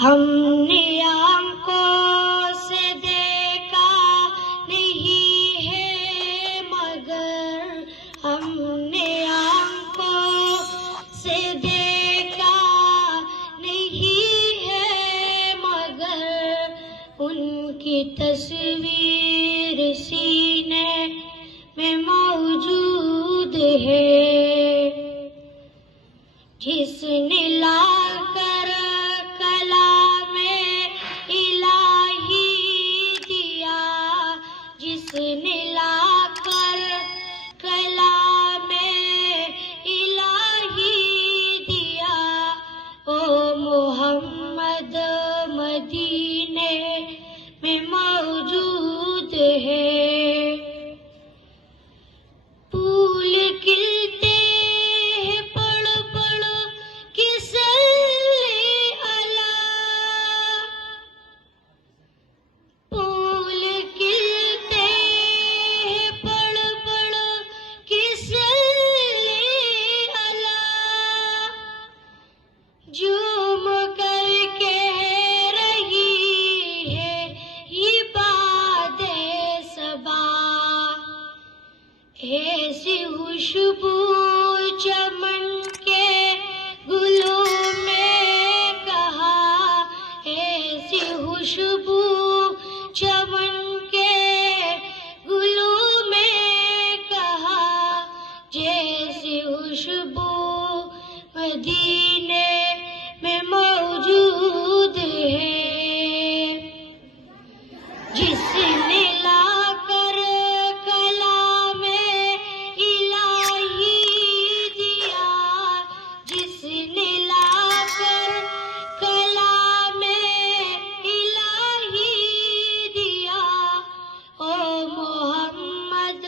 ہم نے آنکھوں سے دیکھا نہیں ہے مگر ہم نے آنکھوں سے دیکھا نہیں ہے مگر ان کی تصویر سینے میں موجود ہے. جس نے لا کر کلام الہی دیا، جس نے لا کر کلام الہی دیا، او محمد مدینے میں موجود ہے. پھول کھلتے ہیں پڑھ پڑھ کے صلی اللہ، پھول کھلتے ہیں پڑھ پڑھ کے صلی اللہ. جھوم کر کہہ رہی ہے یہ باد صبا، ایسی خوشبو چمن کے گلوں میں کہا، ایسی خوشبو چمن کے گلوں میں کہا، جیسی خوشبو مدینے میں موجود ہے. جس نے لا کر کلام الہی دیا، جس نے لا کر کلام الہی دیا، او محمد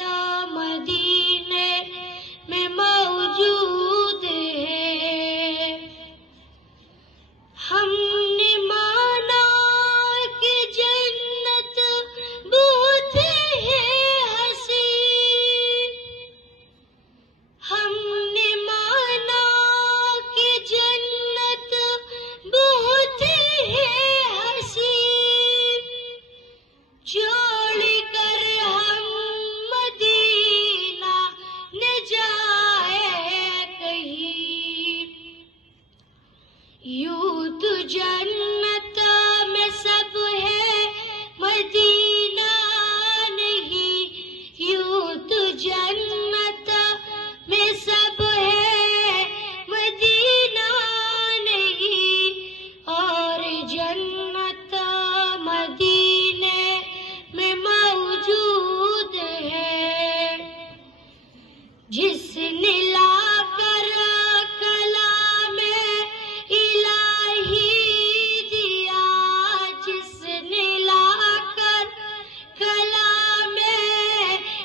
مدینے میں موجود ہے. ہم نے مانا کہ جنت بہت ہے حسین، ہم نے مانا کہ جنت بہت ہے حسین، چھوڑ کر ہم مدینہ نہ جائے کہیں. یوں تو جنت میں سب ہے مدینہ نہیں، یوں تو جنت میں سب ہے مدینہ نہیں، اور جنت مدینے میں موجود ہے. جس نے لا کر کلام الہی دیا، جس نے لا کر کلام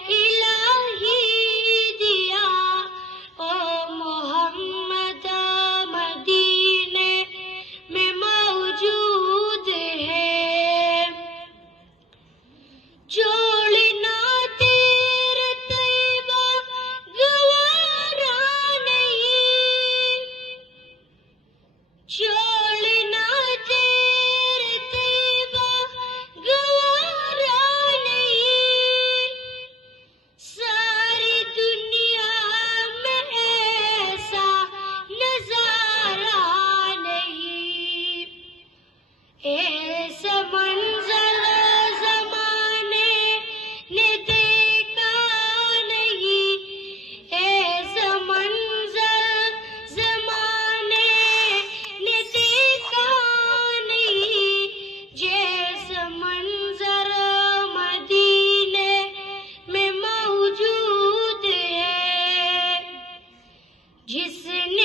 الہی دیا، او محمد مدینے میں موجود ہے. جوڑنا تیرے طیبہ گوارا نہیں، چھوڑنا تیرے طیبہ گوارا نہیں. ساری دنیا میں ایسا نظارہ نہیں، ایسا منظر زمانے نے دیکھا نہیں، ایسا منظر زمانے نے دیکھا نہیں، جیسا منظر مدینے میں موجود ہے. جس نے